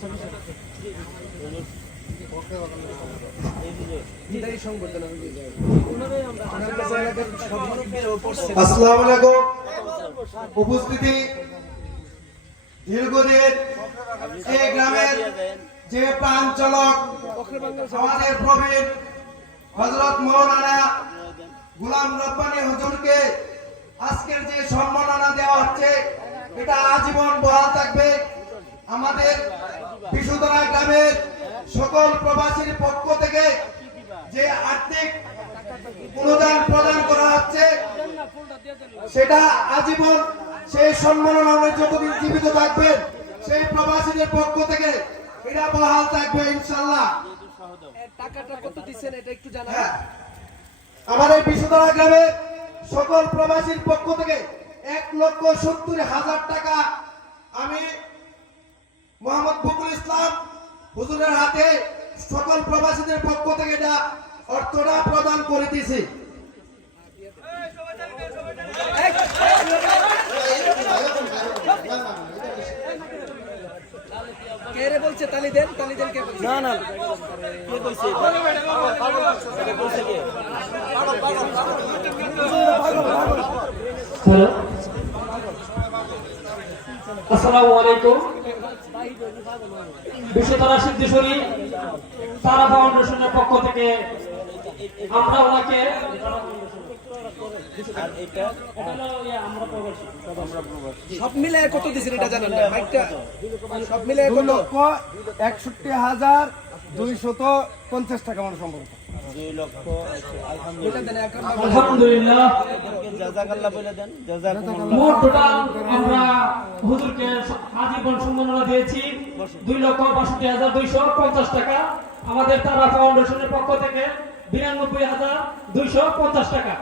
আসসালামু আলাইকুম। উপস্থিতি দীর্ঘদিন এই গ্রামের যে প্রাণ চালক আমাদের প্রবীণ হযরত মাওলানা গোলাম রব্বানী হুজুরকে আজকের যে সম্মাননা দেওয়া হচ্ছে এটা আজীবন বহাল থাকবে। আমাদের বিশুধরা গ্রামের সকল প্রবাসীর পক্ষ থেকে যে আর্থিক অনুদান প্রদান করা হচ্ছে সেটা আজীবন সেই সম্মাননা যতদিন জীবিত থাকবেন সেই প্রবাসীদের পক্ষ থেকে এটা বহাল থাকবে ইনশাআল্লাহ। টাকাটা কত দিবেন এটা একটু জানান। আমার এই বিশুধরা গ্রামের সকল প্রবাসীর পক্ষ থেকে 1,70,000 টাকা আমি মোহাম্মদ বকুল ইসলাম হুজুরের হাতে সকল প্রবাসীদের পক্ষ থেকে এটা অর্থটা প্রদান করে দিয়েছি। কে রে বলছে তালি দেন কে বলছে? না না কে কইছে এটা কইছে কে? হ্যালো, আসসালামু আলাইকুম। বিশ্বতলা সিদ্ধেশ্বরী তারা ফাউন্ডেশনের পক্ষ থেকে আমরা ওনাকে সব মিলে কত দিছেন এটা জানান না। মাইকটা সব মিলে কত? 2,61,250 টাকা আমার সম্ভব। 2 লক্ষ এটা দেন অ্যাকাউন্ট আলহামদুলিল্লাহ জাযাকাল্লাহ বলে দেন। জাযাকাল্লাহ মোট টোটাল আমরা হুজুরকে আজীবন সম্মাননা দিয়েছি 2,62,250 টাকা। আমাদের তারা ফাউন্ডেশনের পক্ষ থেকে 92,250 টাকা।